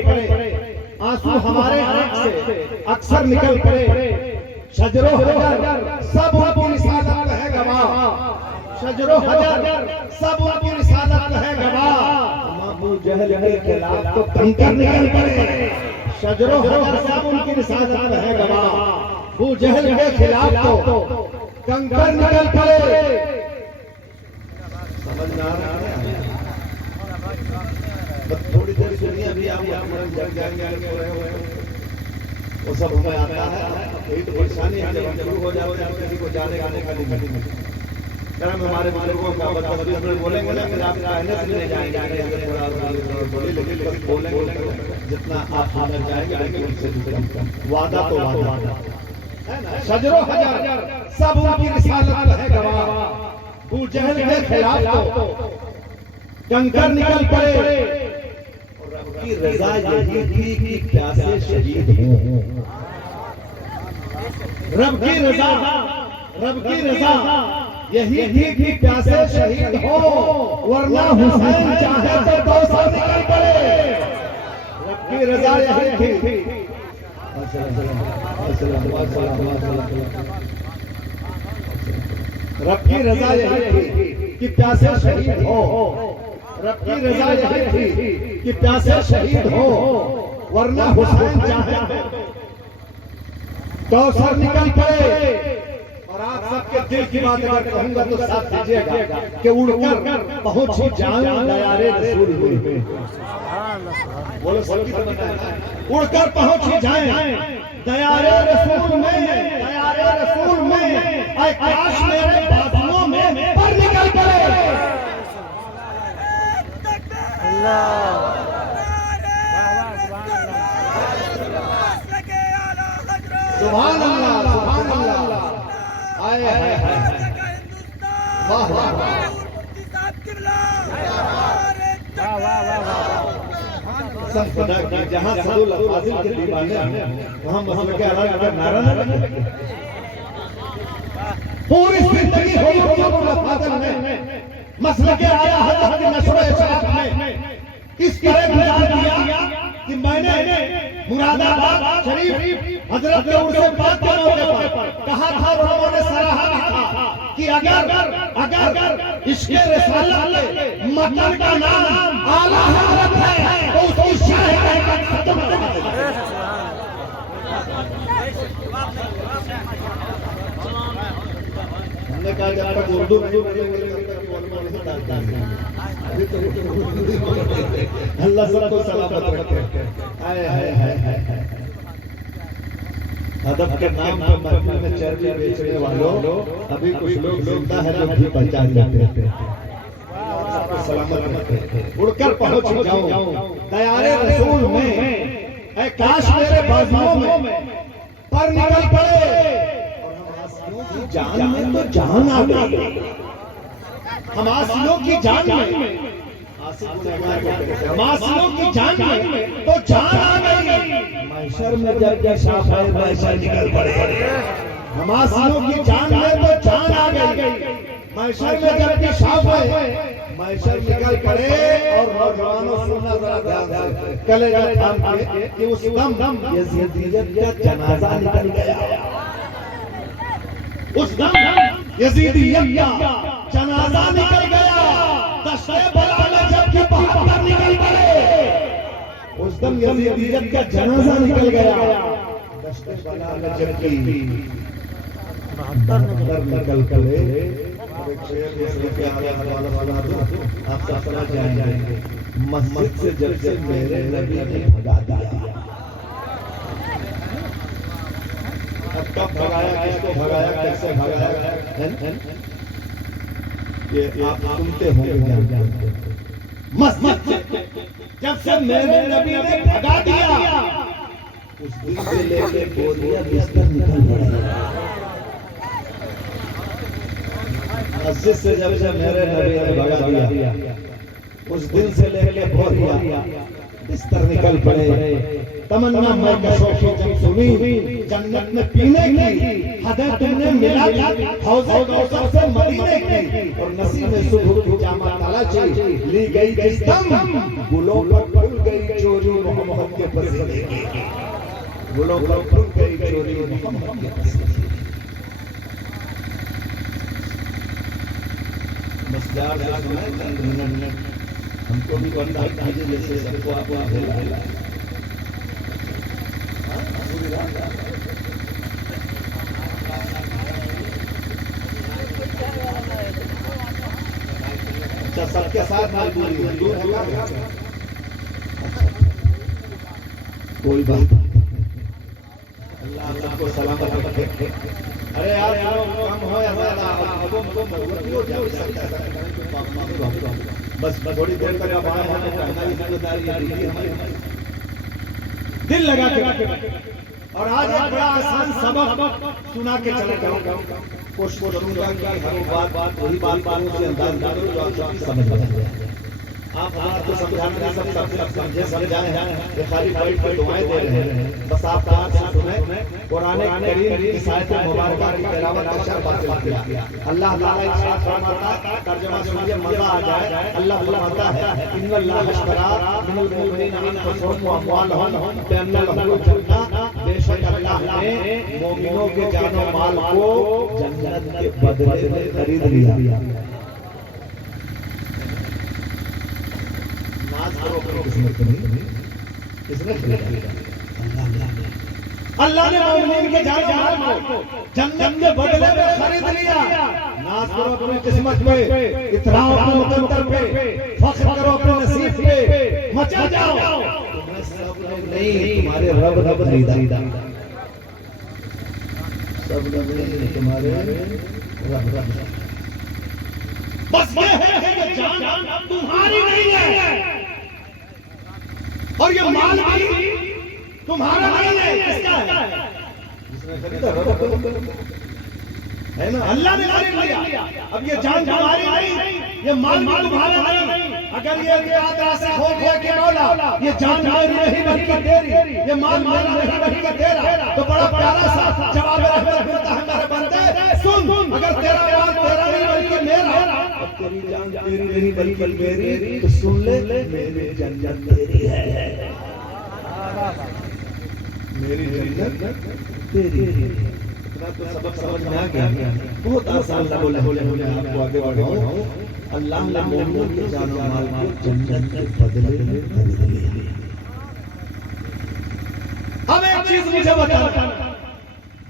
आंसू हमारे आंख से अक्सर निकल पड़े। शजरो हजर सब उनकी रिसालत है गवाह, शजरो हजर सब उनकी रिसालत है गवाह। अबू जहल के खिलाफ तो कंकर निकल पड़े। शजरो हजर सब उनकी रिसालत है गवाह, अबू जहल के खिलाफ तो कंकर निकल पड़े। समझ में आ रहा है? थोड़ी देर सुनिए, अभी आप जग जाएंगे वो सब हमें आता है। यही तो परेशानी है, जब हम शुरू हो जाते हैं किसी को जाने आने का नहीं करना। हमारे बुजुर्गों का बदतमीजी हम बोलेंगे ना, फिर आप कहने से नहीं जाएंगे, बोले लेकिन बोलेंगे जितना आप अंदर जाएंगे, लेकिन उनसे वादा तो वादा है ना। शजरो हजर सब उनकी रिसालत है गवाह, अबू जहल के खिलाफ तो कंकर निकल पड़े। की रजा यही थी कि प्यासे शहीद हों। रब की रजा यही थी कि प्यासे शहीद हो, वरना हुसैन चाहे तो 200 निकल पड़े। रब की रजा यही थी। रब की रजा यही थी कि प्यासे शहीद हो, रब की रजा यही थी कि प्यासे शहीद हो, वरना हुसैन चाहे तो सर निकल पड़े। और आप सबके दिल की बात अगर कहूंगा तो साथ दीजिएगा कि उड़कर पहुंची जाऊं दयारे रसूल में। बोलो सबकी तो बताए, उड़कर पहुंची जाए दयारे रसूल में, दयारे रसूल में। ऐ काश मेरे बाजुओं में पर निकल पड़े। सुभान अल्लाह, सुभान अल्लाह। आए हाय वाह वाह वाह। सब खुदा की जहां सदुल फाजिल के दीवाने वहां मसले के अलग अलग नारा लगे। पूरी जिंदगी हो सदुल फाजिल में मसले के आया हजरत की नशर इशराक में इस तरह गुजार दिया कि मैंने मुरादाबाद शरीफ हजरत के उर्से पाक के मौके पर कहा था, और उन्होंने सराहा था कि अगर इसके रिसालत के मतन का नाम आला हजरत है तो उसकी शाह कहकर खत्म कर दें। हमने कहा जब तक उर्दू नहीं अल्लाह सबको सलामत रखे। हाय हाय हाय हाय। अदब के नाम पर महफिल में चर्बी बेचने वालों, अभी कुछ लोग जिंदा है जो भी पहचान जाते हैं। सलामत रखे। उड़कर पहुंच जाऊं दयारे रसूल में, ऐ काश मेरे बाजुओं में पर निकल पड़े। और जान में तो जान आ गई, हमासियों की जान में, हमासियों की जान में तो जान आ गई। महशर में जब शाफाए महशर निकल पड़े। हमासियों की जान में तो जान आ गई। महशर में जब शाफाए महशर निकल पड़े। और नौजवानों सुनना जरा ध्यान से, कलेजा थाम के कि उस दम यजीदियत का जनाजा निकल गया। उस दम यजीदियत का जनाजा निकल गया। दश्ते बला में जबकि 72 निकल पड़े। उस दम यजीदियत का जनाजा निकल गया। दश्ते बला में जबकि 72 निकल पड़े। आप सब समझ जाएंगे। मस्जिद से जब से मेरे नबी ने भगा दिया। अब कब भगाया, किसको भगाया, कैसे भगाया, ये आप सुनते होंगे। मस्जिद जब से मेरे नबी ने भगा दिया, उस दिन से लेके बोरिया बिस्तर निकल पड़ा। मस्जिद से जब से मेरे नबी ने भगा दिया, उस दिन से लेके बोरिया बिस्तर निकल पड़े। तमन्ना मैं कशों जब सुनी जन्नत में पीने की, हदें तुमने मिला हौज़े कौसर से मदीने की। और नसीब में सुबह की जामा तलाशी ली गई किस दम, गुलों पर खुल गई चोरी मोहम्मद मोहब्बत के पसीने की, गुलों पर फूल गई चोरी मोहब्बत के पसीने की। बस प्यार से सुनाए हमको भी बंदा कीजिए जैसे सबको आप भेजा। अच्छा, सबके साथ मजबूरी है, दूर होगा कोई बात नहीं, अल्लाह सबको सलामत रखे। अरे यार कम हो या ज्यादा हो सकता है, बस थोड़ी देर तक अब आए हैं, कहना भी जिम्मेदारी है हमारी, दिल लगा के। और आज एक बड़ा आसान सबक सुना के चले जाऊं, कोशिश करूंगा कि हर बात वही बात से अंदाज डालो जो आप समझ में आप हमारे को समझाने सब समझे समझाए हैं, ये खाली बैठ कर दुआएं दे रहे हैं। बस आप कान से सुने, कुरान करीम की आयत मुबारका की तिलावत का शर्फ हासिल किया। अल्लाह ताला इरशाद फरमाता है, तर्जुमा सुनिए मजा आ जाए। अल्लाह फरमाता है, इन्नल्लाह अश्तरा मिनल मुमिनीना अनफुसहुम व अमवालहुम बिअन्ना लहुमुल जन्नह, बेशक अल्लाह ने मोमिनों के जान और माल को जन्नत के बदले में खरीद लिया। किसने खरीदा? अल्लाह ने मोमिन के जान माल को जन्नत के बदले में खरीद लिया। नाज करो अपनी किस्मत पे, इतराओ अपने मुकद्दर पे, फख्र करो अपने नसीब पे, मचा जाओ। तुम्हें सब नहीं, तुम्हारे रब ने खरीदा। सब नहीं, तुम्हारे रब। बस ये है कि जान तुम्हारी नहीं है और ये माल भी तुम्हारा नहीं है, किसका है? जिसने खरीदा है ना, अल्लाह ने खरीद लिया। अब ये जान तुम्हारी नहीं, ये माल तुम्हारा नहीं। अगर ये याद से हो गया कि मौला ये जान मेरी नहीं बल्कि तेरी, ये माल मेरा नहीं बल्कि तेरा, तो बड़ा प्यारा सा जवाब रहमत मिलता है मेरे बंदे। सुन, अगर तेरा माल तेरा नहीं बल्कि मेरा, तेरी जान तेरी नहीं बल्कि मेरी, तो सुन ले, मेरी जन्नत तेरी है, मेरी जन्नत तेरी है। इतना तो सबक समझ में आ गया। बहुत आसान सा बोले आपको आगे बढ़ाऊं। अल्लाह ने मोमिनों के जान और माल को जन्नत के बदले में खरीद लिया। अब एक चीज मुझे बताना,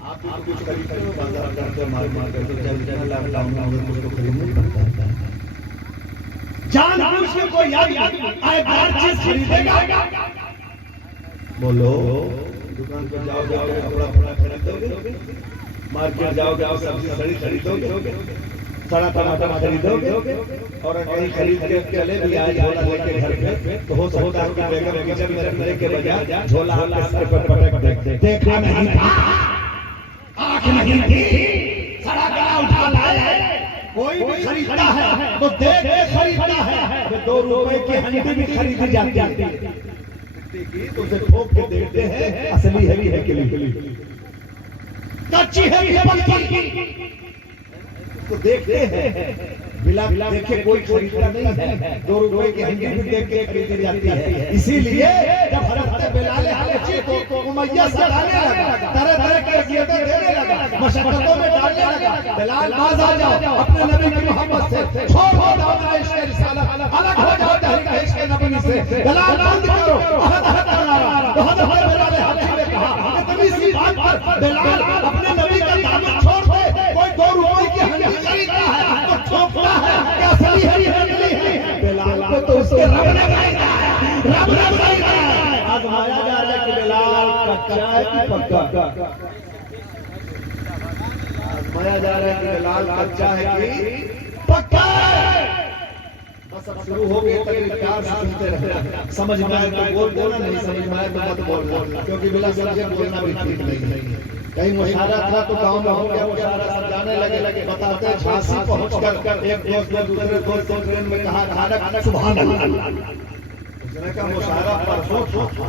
आप भी कुछ खरीदते हो, बाजार जाते हो, माल करते हो, लॉकडाउन में कुछ तो खरीदना पड़ता है। जान बूझ के कोई याद चीज खरीदेगा? बोलो, दुकान पर जाओगे कपड़ा खरीदोगे, मार्केट जाओगे सब्जी खरीदोगे, सड़ा टमाटर खरीदोगे, और कहीं खरीद के चले भी आए झोला लेके घर पे, तो हो सकता है कि बेगम किचन में रखने के बजाय झोला आपके सर पर पटक दे। देखा नहीं था, आंख नहीं थी, सड़ा गला उठा लाए। कोई भी खरीदता है तो देख के खरीदता है। 2 रुपए की हंडी भी खरीदी जाती है, तो उसे ठोक के देखते हैं असली है कि नकली, कच्ची है कि पक्की, तो देखते हैं। बिला देखे कोई खरीदता नहीं है। 2 रुपए की हंडी भी देख के खरीदी जाती है। इसीलिए जब हज़रत बिलाल हबशी को उमैया सताने लगा, तरह-तरह की अज़ियतें देने लगा, मशक्क़तों में डालने लगा, बिलाल बाज आ जाओ अपने नबी की मोहब्बत से, छोड़ दो दावत इश्क़ रिसालत, अलग हो जाओ तहरीक इश्क़ नबी से, बिलाल बंद करो अहद अहद का नारा। तो हज़रत बिलाल हबशी ने कहा, इतनी सी बात पर बिलाल अपने नबी का दामन छोड़ दे। कोई 2 रुपए की हंडी खरीदता है तो ठोकता है कि असली है नकली है। बिलाल को तो उसके रब ने खरीदा है, रब ने खरीदा है। आजमाया जा रहा है कि बिलाल कच्चा है कि पक्का, आजमाया जा रहा है कि बिलाल कच्चा है कि पक्का है। बस अब शुरू हो गए तक प्यार से सुनते रहना, समझ में आए तो बोल देना, नहीं समझ में आए तो मत बोलना, क्योंकि बिला समझे बोलना भी ठीक नहीं है। कहीं मुशायरा था तो गांव में हो गया, मुशायरा जाने लगे, बताते हैं झांसी पहुंचकर एक दोस्त ने दूसरे दोस्त को ट्रेन में कहा, खाना सुभान अल्लाह। उसने कहा मुशायरा परसों था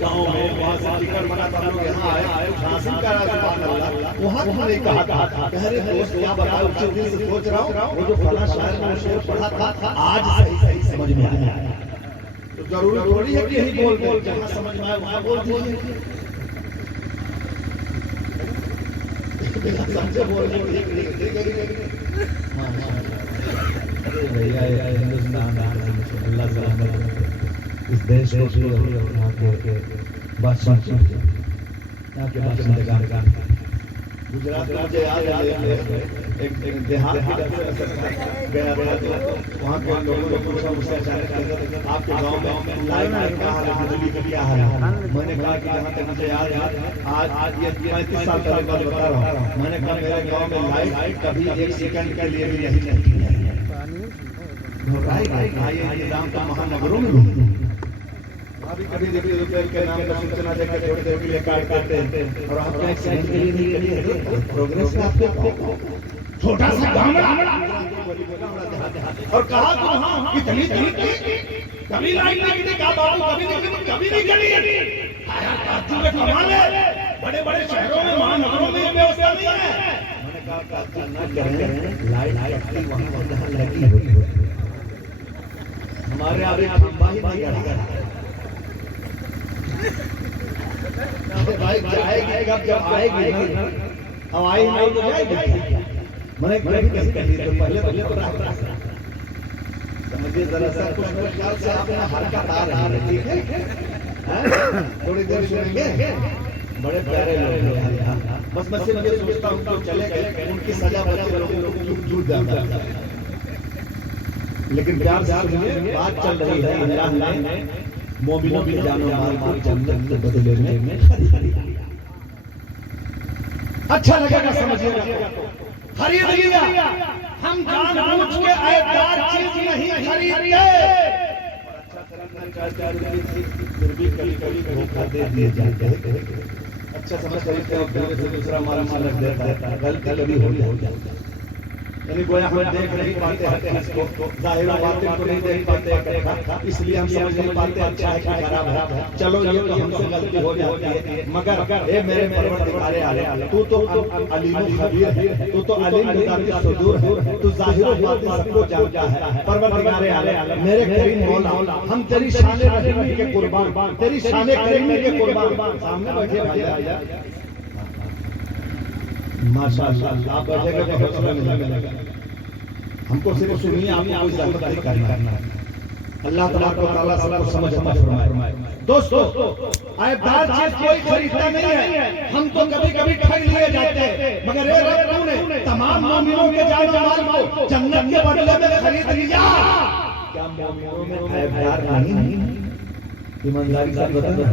गांव में, वहां से टिकट बना था, हम लोग यहाँ आए, झांसी का सुभान अल्लाह वहां तुमने कहा था। कह रहे दोस्त क्या बताओ, उसी दिन से सोच रहा हूँ वो जो फला शायर ने शेर पढ़ा था आज सही समझ में आया। तो जरूरी थोड़ी है कि यही बोल बोल जहाँ समझ में आए वहाँ बोल दीजिए। समझे बोल भैया हिंदुस्तान अल्लाह सलामत इस देश को यहाँ के बादशाह यहाँ के बादशाह गुजरात में मुझे याद है एक देहात की तरफ से गया था तो वहाँ के लोगों ने पूछा मुझसे अचानक आपके गांव में लाइट क्या हाल है, बिजली का क्या हाल है। मैंने कहा कि जहाँ तक मुझे याद है आज ये 35 साल पहले बात बता रहा हूँ। मैंने कहा मेरे गांव में लाइट कभी एक सेकंड के लिए भी नहीं चलती है। ये नाम तो महानगरों में अभी कभी देखिए रुपये के नाम पर सूचना देकर थोड़ी देर के लिए काट करते हैं और आप क्या एक सेकंड के लिए नहीं करिए प्रोग्रेस का आपके छोटा सा गांव और कहा तो हाँ कितनी कभी लाइट नहीं गिरी, कहा बाबू कभी नहीं गली। बड़े बड़े शहरों में महानगरों में व्यवस्था नहीं है। मैंने कहा ना करें लाइट वहाँ जहाँ लगी हुई है हमारे आगे खंबा ही नहीं गड़ा। भाई जाएगी कब, जब आएगी ना अब आई नहीं तो जाएगी। मैंने कैसे कही तो पहले तो समझिए जरा सा कुछ ख्याल से आप हल्का तार आ रहे ठीक है थोड़ी देर सुनेंगे। बड़े प्यारे लोग हैं बस मैं सिर्फ ये सोचता हूँ तो चले गए उनकी सजा बचे लोगों को झूठ जाता है। लेकिन प्यार से बात चल रही है अल्लाह ने मोमिनों की जानो माल को जन्नत के बदले में अच्छा लगेगा समझिएगा खरीद लिया। हम जानबूझ के ऐदार चीज नहीं खरीदते। फिर भी कभी धोखा दे दिए जाते हैं। अच्छा समझ खरीदते हैं और दूसरा माल रख देता है। गलती कभी हो जाता है। यानी गोया हम देख नहीं पाते हैं इसको, जाहिर बातें को नहीं देख पाते इसलिए हम समझ नहीं पाते अच्छा है कि खराब है। चलो ये तो हमसे गलती हो जाती है मगर ए मेरे परवरदिगारे आलम तू तो अलीम खबीर है, तू तो अलीम बिज़ाति सुदूर है, तू जाहिर बातें सबको जानता है। परवरदिगारे आलम मेरे करीम मौला हम तेरी शान करीमी के कुर्बान, तेरी शान करीमी के कुर्बान सामने बैठे भाई माशाअल्लाह आप बैठेगा तो हौसला मिलेगा। हमको सिर्फ सुनिए, आपको कोई ज़हमत नहीं करना है। अल्लाह तबारक व तआला सबको समझ अता फरमाए। दोस्तों ऐदार चीज कोई खरीदता नहीं है, हम तो कभी कभी खरीद लिए जाते हैं मगर ए रब तूने तमाम मोमिनों के जान माल को जन्नत के बदले में खरीद लिया। क्या मोमिनों में ऐदार नहीं है? ईमानदारी से बताना,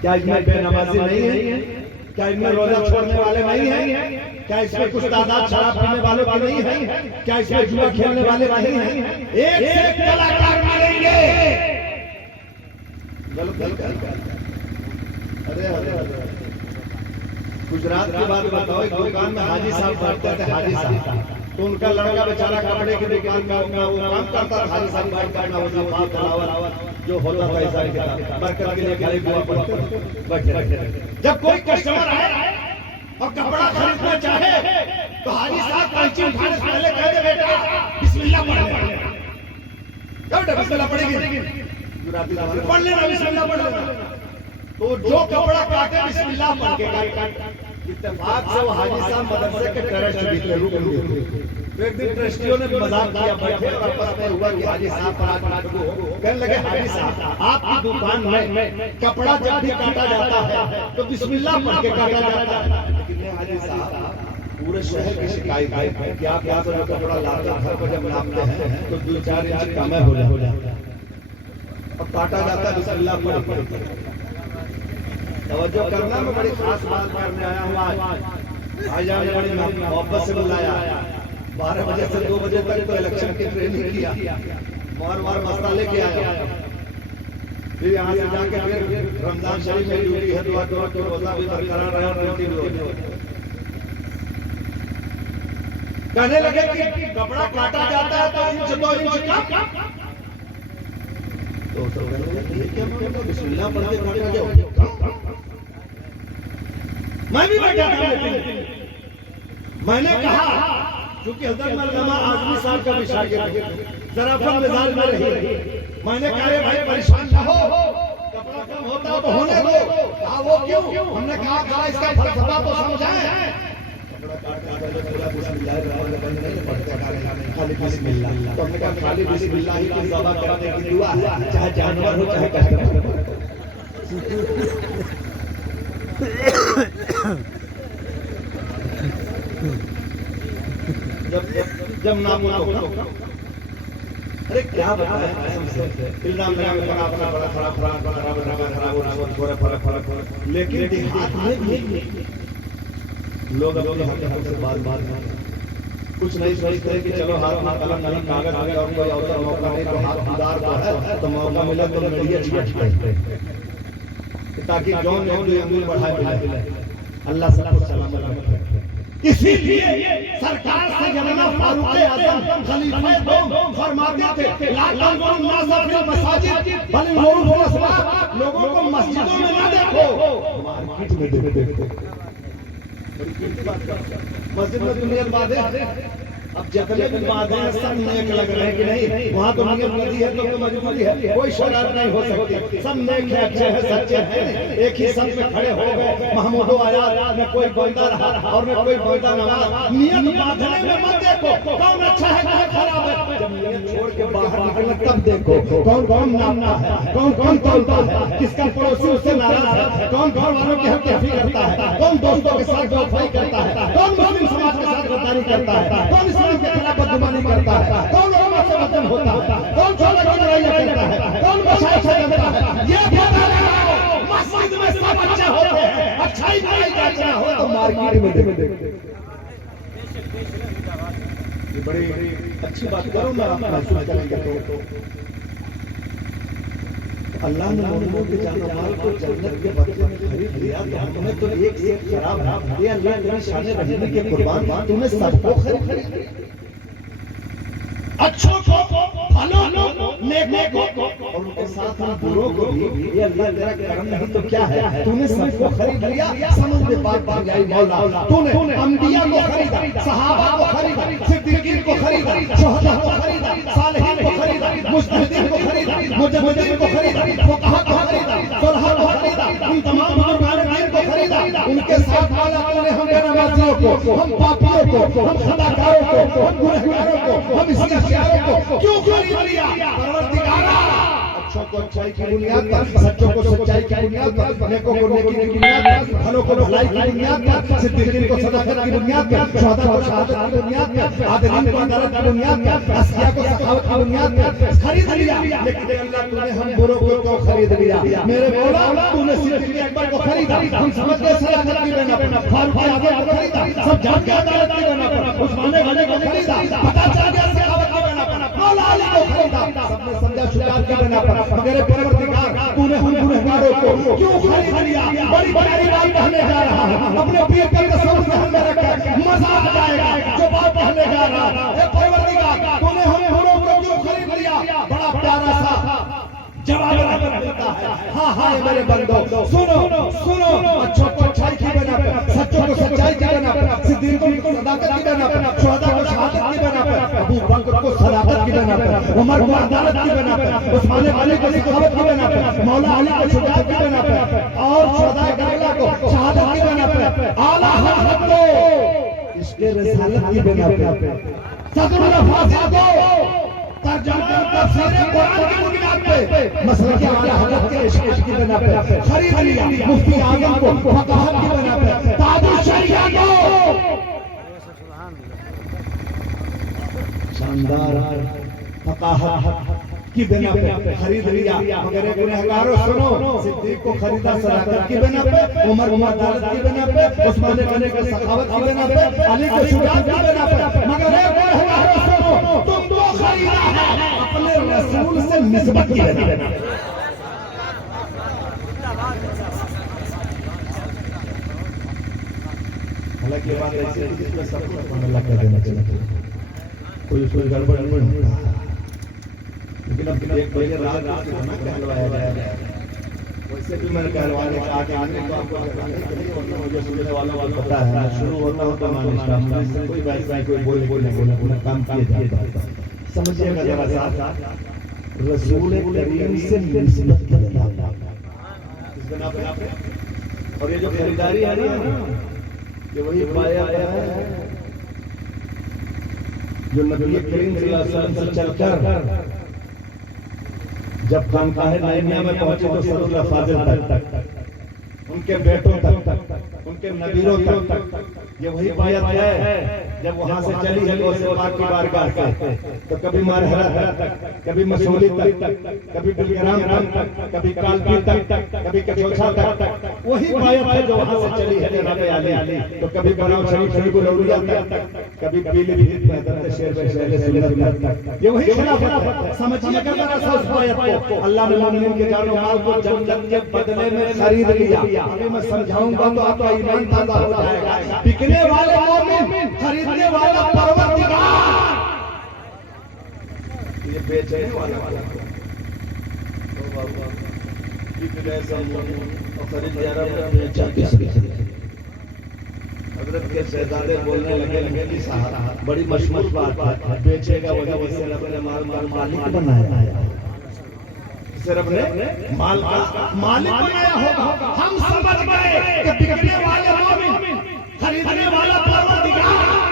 क्या इसमें बेनमाजी नहीं है? क्या इनमें रोजा छोड़ने वाले नहीं हैं? क्या इसमें कुछ तादाद शराब पीने वालों की नहीं है? क्या इसमें जुआ खेलने वाले नहीं हैं? एक से कलाकार मारेंगे। अरे गुजरात की बात बताओ, एक दुकान में हाजी साहब बैठते थे, हाजी साहब तो उनका लड़का बेचारा कपड़े की दुकान का वो काम करता था। हाजी साहब बैठ करना जो होता था ऐसा बरकत के लिए खाली दुआ पढ़ते बैठे। जब कोई कस्टमर आए और कपड़ा खरीदना चाहे तो हाजी साहब कैंची उठाने से पहले कह दे बेटा बिस्मिल्लाह पढ़ ले। बेटा बिस्मिल्लाह पढ़ेगी, गुजराती ज़बान में पढ़ लेना, बिस्मिल्लाह पढ़ लेना। तो जो कपड़ा काटे बिस्मिल्लाह पढ़ के काटे। इत्तेफाक से वो हाजी साहब मदरसे के ट्रस्ट भी थे, रुकन भी थे। तो एक दिन ट्रस्टियों ने मजाक किया, बैठे और आपस में हुआ कि हाजी साहब कहने लगे हाजी साहब आपकी दुकान में कपड़ा जब भी काटा जाता है तो बिस्मिल्लाह पढ़ के काटा जाता है। लेकिन हाजी साहब पूरे शहर की शिकायत है कि आप यहाँ से जो कपड़ा लाते हैं घर पर जब नापते हैं तो 2-4 इंच कम हो जाता है और काटा जाता है बिस्मिल्लाह पढ़ के। तवज्जो करना, मैं बड़ी खास बात करने आया हूँ आज। भाईजान ने बड़ी मोहब्बत से बुलाया, 12 बजे से 2 बजे तक तो इलेक्शन की ट्रेनिंग किया, मार मसला लेके आया। फिर यहाँ से जाके फिर रमजान शरीफ में ड्यूटी है, दुआ करो कि रोजा भी बरकरार रहे और ड्यूटी भी हो। कहने लगे कि कपड़ा काटा जाता है तो इंच 2 इंच कम। तो ये क्या मतलब बिस्मिल्लाह पढ़ के काटा जाओ? मैं भी बैठा था, मैंने कहा क्योंकि हज़रत मौलाना आज़मी साहब का भी शागिर्द जराफत मिजाज में रही मैंने कहा भाई परेशान ना हो, कपड़ा कम होता हो तो होने दो। कहा वो क्यों? हमने कहा इसका फलसफा तो समझाएं। खाली बिस्मिल्लाह, तो हमने कहा खाली बिस्मिल्लाह ही की ज़बा करने की दुआ है, चाहे जानवर हो चाहे कस्टमर हो। जब नाम अरे क्या बताएं कसम से, इल्जाम लगा में बड़ा खराब, लेकिन देहात में भी लोग अपने हाथ से बात कुछ नहीं सोचते कि चलो हाथ में कलम नहीं कागज आ गया और कोई अवसर मौका नहीं तो हाथ उधार तो है, तो मौका मिला तो मीडिया छिपटे ताकि जौन एक दो अंगुल बढ़ाए मिले। अल्लाह सबको सलामत रखे। इसीलिए सरकार सैयदना फारूक आज़म खलीफा दो फरमाते थे ला तंजुरु नास फिल मसाजिद बल इंजुरु फिल अस्वाक, लोगों को मस्जिदों में ना देखो, मार्केट में देखो। मस्जिद में दुनिया बातें, अब जितने भी बातें हैं सब नेक लग रहे हैं कि नहीं? वहाँ तो नियत नदी है तो मजबूरी है, कोई शरारत नहीं हो सकती, सब नेक है, अच्छे हैं, सच्चे हैं। एक ही सब में खड़े हो गए, महमूदो आया न कोई बंदा रहा और न कोई बंदा नवा। नियत बांधने में मत देखो कौन अच्छा है कौन खराब है, जब नियत छोड़ के बाहर निकलना तब देखो कौन कौन नामना है, कौन कौन तोलता है, किसका पड़ोसी उससे नाराज है, कौन घर वालों की हत्याफी करता है, कौन दोस्तों के साथ बेवफाई करता है, कौन मुस्लिम समाज के साथ गद्दारी करता है, कौन इस्लाम के खिलाफ बदगुमानी करता है, कौन उलमा से बदनाम होता है, कौन छोटा छोटा लड़ाइयां करता है, कौन मशाइख से करता है। ये पता लगाओ, मस्जिद में सब अच्छा होते हैं, अच्छाई बुराई का अच्छा हो तो मार्केट में देखो। ये बड़ी अच्छी बात करो ना, आप महसूस करेंगे तो अल्लाह ने मोमिनों के जान माल को जन्नत के बदले में खरीद लिया, तो हमने तो एक से खराब है ये अल्लाह तेरी शान रहीमी के कुर्बान, तूने सबको खरीद लिया, अच्छों को, भलों को, नेकों को और उनके साथ हम बुरों को भी। ये अल्लाह तेरा करम नहीं तो क्या है? तूने सबको खरीद लिया, समुद्र पार पार जाई मौला, तूने अंबिया को खरीदा, सहाबा को खरीदा, सिद्दीकीन को खरीदा, शुहदा को खरीदा, सालिहीन को खरीदा, मुज्तहिदीन को खरीदा, मुजद्दिदीन को खरीदा, फुक़हा को खरीदा, फुक़हा को खरीदा, उन तमाम बुजुर्गान दीन को खरीदा। उनके साथ मौला तूने हम बेनमाजियों को, हम पापियों को, हम खताकारों को, हम गुनहगारों को, हम इस्लामियों को क्यों खरीद लिया? परवरदिगारा अच्छों को अच्छाई की बुनियाद पर, सच्चों को सच्चाई की बुनियाद पर, नेकों को नेकी की बुनियाद पर, भलों को भलाई की बुनियाद पर, सिद्दीकीन को सदाकत की बुनियाद पर, शुहदा को शहादत की बुनियाद पर, आदिलीन को अदालत की बुनियाद पर, अस्किया को सखावत की बुनियाद पर खरीद लिया। लेकिन अल्लाह तूने हम बुरों को क्यों खरीद लिया? मेरे मौला तूने सिद्दीक अकबर को खरीदा, हम समझ गए सदाकत की बिना पर, फारूक आज़म को खरीदा, सब जान के अदालत की बिना पर, उस्मान गनी को खरीदा, पता चल गया सखावत की बिना पर, मौला अली को खरीदा, सबने समझा शुजात की बिना पर। मगर परवरदिगार तूने हम गुनहगारों को क्यों खरीद लिया? बड़ी बड़ी बात कहने जा रहा है, अपने पीर की कसम ज़हन में रख, मजा आ जाएगा जो बात कहने जा रहा है। ए परवरदिगार तूने हम बुरों को क्यों खरीद लिया? बड़ा प्यारा सा जवाब देता है, हाँ हाँ मेरे बंदो सुनो सुनो, अच्छों को अच्छाई की बिना पर, सच्चों को सच्चाई की बिना पर, सिद्दीकों को सदाकत की बिना पर, शुहदा को शहादत की बिना पर, अबू बकर को सदाकत की बिना पर, उमर को अदालत की बिना पर, उस्मान गनी को सखावत की बिना पर, मौला अली को शुजाअत की बिना पर और शुहदा करबला को शहादत की बिना पर, आला हज़रत को इसके रिसालत की बिना पर, सदरुल फासिल को तर्जुमा तफसीर कुरान की बुनियाद पे, मसला के आला हज़रत के इश्क की बिना पे खरीद लिया, मुफ्ती आज़म को फक़ाहत की बिना पे, ताजुल शरिया को शानदार फक़ाहत की बिना पे खरीद लिया। मगर एक गुनहगारों सुनो, सिद्दीक को खरीदा सदाकत की बिना पे, उमर को अदालत की बिना पे, उस्मान गनी को सखावत की बिना पे, अली को शुजाअत की बिना पे। मगर एक गुनहगारों सुनो, तुमको खरीदा है अपने रसूल से निस्बत की बिना पे। हालांकि बात ऐसी है कि इसमें सब कुछ अल्लाह का देना चाहिए, कोई गड़बड़ नहीं होता। लेकिन अब एक बजे रात खाना कहलवाया गया, वैसे भी मैंने कहलवाने का आगे आने को आपको मुझे सुनने वालों को पता है, शुरू होता होता मानिस्टा कोई बात कोई बोले अपना काम किए जाता है। समझिएगा जरा सा, रसूल करीम से निस्बत का नाम है। और ये जो खरीदारी है ना, ये वही पाया है जो नबी करीम सल्लल्लाहु अलैहि वसल्लम से चलकर जब खानकाह नैमिया में पहुंचे तो सरुल फाजिल तक, उनके बेटों तक, उनके नबीरों तक, ये वही पायत है। जब वहां से चली है तो पाक की बारगाह से, तो कभी मारहरा तक, कभी मसूली तक, कभी बिलग्राम तक, कभी कालपी तक, कभी कचौछा तक, वही पायत है जो वहां से चली है जनाब आली। तो कभी बनाओ शरीफ शरीफुल औलिया तक, कभी पीलीभीत में हज़रत शेर शहले सुन्नत तक, ये वही खिलाफत है। समझिए जरा सा उस पायत को। अल्लाह ने मोमिन के जानो माल को जन्नत के बदले में खरीद लिया। अभी मैं समझाऊंगा तो आपका ईमान ताज़ा हो जाएगा। बिकने वाले मोमिन, खरीदने वाला परवरदिगार, ये बेचने वाला बिक गए सब और खरीद लिया। हज़रत के शहजादे बोलने लगे कि साहब बड़ी मशहूर बात है, बेचेगा वही वैसे अपने माल मालिक बनाया, सिर्फ ने माल का मालिक बनाया होगा। हम समझ गए कि बिकने वाले मोमिन, खरीदने वाला परवरदिगार,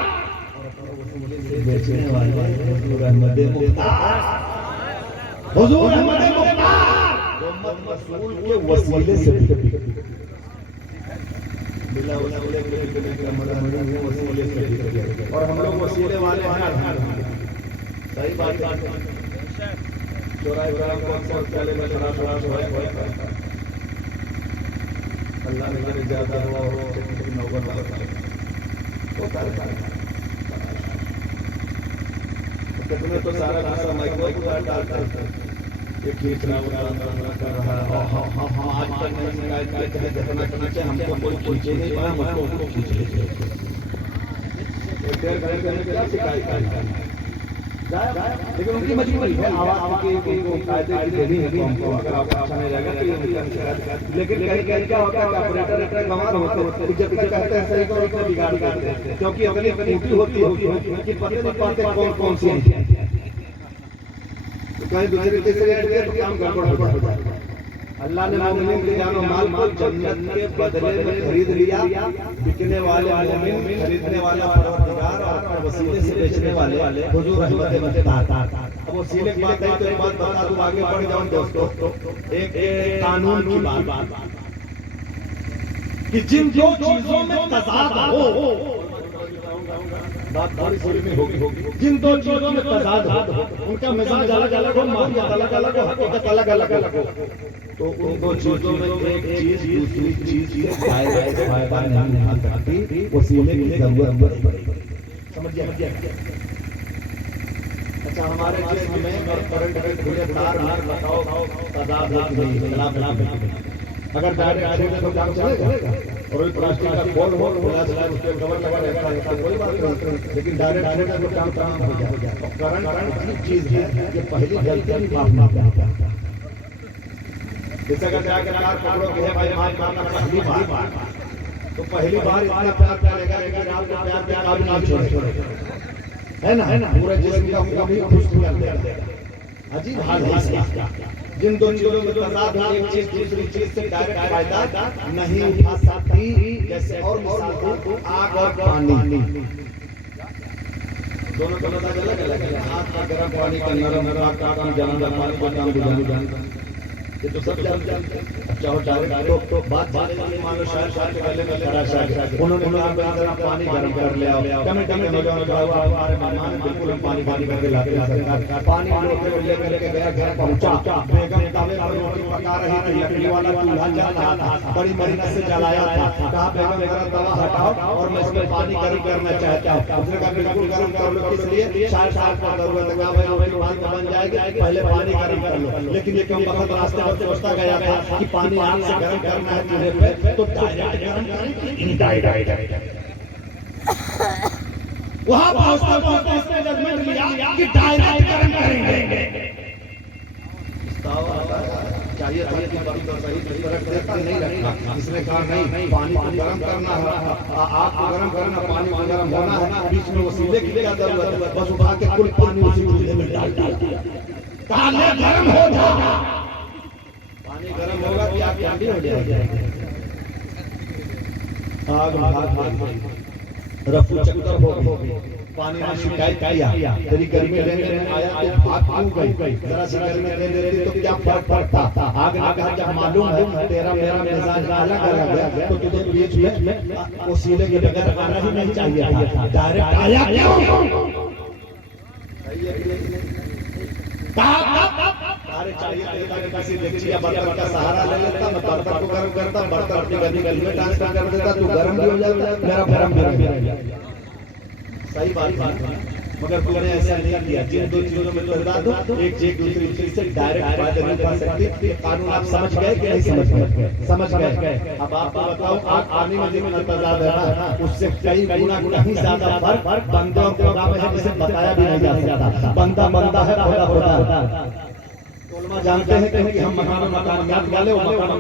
बेचने वाला हुजूर अहमद मुख्तार, हुजूर अहमद मुख्तार मोहम्मद रसूल के वसीले से बिला वसीले के बिकने का मतलब नहीं, वसीले से। और हम लोग वसीले वाले हैं, सही बात है। चौराहे को अक्सर पहले में खराब हुआ अल्लाह ने करे ज्यादा हुआ हो नौबत वो कितने तो सारा पैसा माइक्रो डालता ये खींचना कर रहा है। हम आज तक नहीं शिकायत किए, चाहे जितना खींचे हमको कोई खींचे नहीं पाया, हमको उनको खींच लेते। एक डेढ़ घंटे करने के बाद शिकायत करना लेकिन उनकी मजबूरी है। आवाज की कायदे की देनी है हमको, अगर आपको अच्छा नहीं लगेगा तो ये उनकी शिकायत। लेकिन कहीं कहीं क्या होता है, ऑपरेटर इतने गंवार होते हैं जब तक कहते हैं सही को इतना बिगाड़ देते हैं, क्योंकि अगली ड्यूटी होती है कि पता नहीं पाते कौन कौन सी है। कहीं दूसरे तीसरे एरिया तो काम गड़बड़ हो जाता है। अल्लाह ने मोमिन के जानो माल को जन्नत के बदले में खरीद लिया। बिकने वाले मोमिन, खरीदने वाला परवरदिगार और वसीले से बेचने वाले हुजूर अहमद मुख्तार। अब वसीले की बात है तो एक बात बता दूं, आगे बढ़ जाऊं दोस्तों। एक कानून की बात कि जिन दो चीजों में तजाद हो, बात थोड़ी थोड़ी में होगी, जिन दो चीजों में तजाद हो, उनका मिजाज अलग अलग हो, माहियत अलग अलग हो, हकीकत अलग अलग हो, तो उन दो चीजों में एक चीज दूसरी चीज से फायदा नहीं आ सकती, वसीले की जरूरत पड़ेगी। समझिए। अच्छा, हमारे जिस्म में और करंट के खुले तार मार बताओ तजाद हो कि नहीं, खिलाफ अगर डायरेक्ट तो काम चलेगा। और वही प्लास्टिक का खोल हो, उस पर कवर लगा रहता है तो कोई बात नहीं, लेकिन डायरेक्ट तो काम तमाम हो जाएगा। और करंट एक चीज है, ये पहली गलती भी माफ ना करता। जैसे अगर जाकर कार पकड़ोगे है भाई माफ करना पहली बार, तो पहली बार इतना प्यार करेगा लेकिन आपको प्यार के काबिल नहीं छोड़ेगा, है ना। पूरे जिस्म का कभी खुश कर देगा। अजीब हाल है इसका। जिन दो चीजों में तजाद है, एक चीज दूसरी चीज से डायरेक्ट फायदा नहीं उठा सकती। जैसे और मिसाल दो, आग और पानी, दोनों का मजा अलग अलग है। आग का गर्म पानी का नरम, आग का जानदार पानी का काम बुझाना, ये तो सब जानते हैं। चाहो डायरेक्ट तो बात मानो शायद पहले में करा शायद उन्होंने पानी गर्म कर लिया। कमेटी के नौजवान हमारे मेहमान बिल्कुल हम पानी करके लाते हैं सरकार। पानी लेकर के गया, घर पहुंचा, बेगम तवे पर रोटी पका रही थी, लकड़ी वाला चूल्हा जल रहा था, बड़ी मेहनत से जलाया था। कहा बेगम मेरा तवा हटाओ और मैं इसमें पानी गर्म करना चाहता हूँ। उसने कहा बिल्कुल गर्म कर लो, इसलिए शायद का जरूरत है। भाई रोटी बाद में बन जाएगी, पहले पानी गर्म कर लो। लेकिन ये कम वक्त रास्ते में सोचता गया था कि पानी आग से गर्म करना है चूल्हे पे, तो डायरेक्ट गर्म करें कि इनडायरेक्ट। वहां पहुंचते इसने जजमेंट लिया कि डायरेक्ट गर्म करेंगे। चाहिए था कि बात तो सही रख देता, नहीं रखा। इसने कहा नहीं, पानी को गर्म करना है, आग को गर्म करना, पानी को गर्म होना है, बीच में वसीले की क्या जरूरत है, बस उठा के कुल पानी उसी चूल्हे में डाल दिया। काले गर्म हो जा, पानी गर्म होगा कि आग ठंडी हो जाएगी। आग भाग रफू चक्कर हो गई, पानी ने शिकायत किया तेरी गर्मी लेने आया तो भाग क्यों गई, जरा सी गर्मी ले लेती तो क्या फर्क पड़ता। आग ने कहा जब मालूम है तेरा मेरा मिजाज अलग अलग है तो तुझे बीच में वसीले के बगैर आना ही नहीं चाहिए था, डायरेक्ट आया क्यों? अरे चाहिए ताकि किसी डेगची या बर्तन का सहारा ले लेता, मैं बर्तन को गर्म करता, बर्तन अपनी गली में ट्रांसफर कर देता, तू गर्म भी हो जाता, मेरा गरम भी रह जाता। सही बात है, मगर तूने ऐसा नहीं किया। जिन दो चीजों में तो बता दो, एक चीज दूसरी चीज से डायरेक्ट फायदा नहीं पा सकती। कानून आप समझ गए कि नहीं समझ गए? समझ गए। अब आपको बताओ, आग पानी में जितना तजाद है ना, उससे कई गुना कहीं ज्यादा फर्क बंदे और खुदा में है, जिसे बताया भी नहीं जा सकता। बंदा बंदा है, खुदा खुदा है। जानते हैं कि हम मकानियात वाले,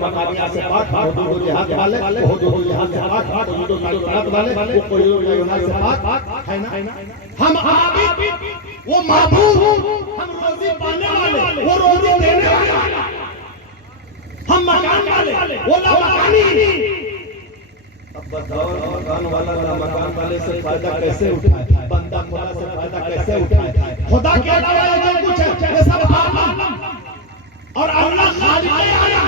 मकानियात से पाठ दो जिहाद वाले, वो दो जिहाद से पाठ दो साइकात वाले, वो कोई से पाठ है ना। हम आबिद, वो माबूद, हम रोजी पाने वाले, वो रोजी देने वाले, हम मकान वाले, वो लामकानी। अब बताओ, मकान वाला लामकान वाले से फायदा कैसे उठाए, बंदा खुदा से फायदा कैसे उठाए? खुदा के अलावा जो कुछ है ये सब आलम, और अल्लाह खालिक आलम,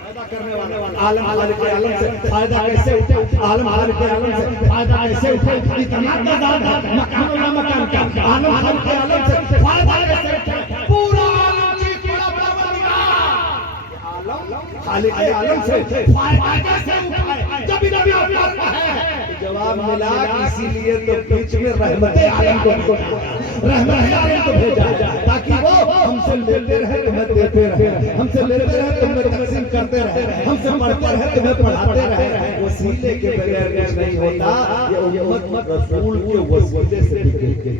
पैदा करने वाला आलम, खालिक आलम से फायदा कैसे उठे? आलम खालिक आलम से फायदा कैसे उठे? इतना तादाद है मकान और मकान का, आलम खालिक आलम से फायदा कैसे उठे? पूरा आलम जी, पूरा परवरदिगार आलम खालिक आलम से फायदा कैसे उठाए? जब नबी आता है जवाब मिला, इसीलिए तो बीच में रहमते आलम को भेजा ताकि वो हमसे लेते रहे, तुम्हें देते रहे, हमसे लेते रहे, तुम्हें तकसीम करते रहे, हमसे पढ़ते रहे, तुम्हें पढ़ाते रहे। वसीले के बगैर कुछ नहीं होता, ये उम्मत रसूल के वसीले से टिकी।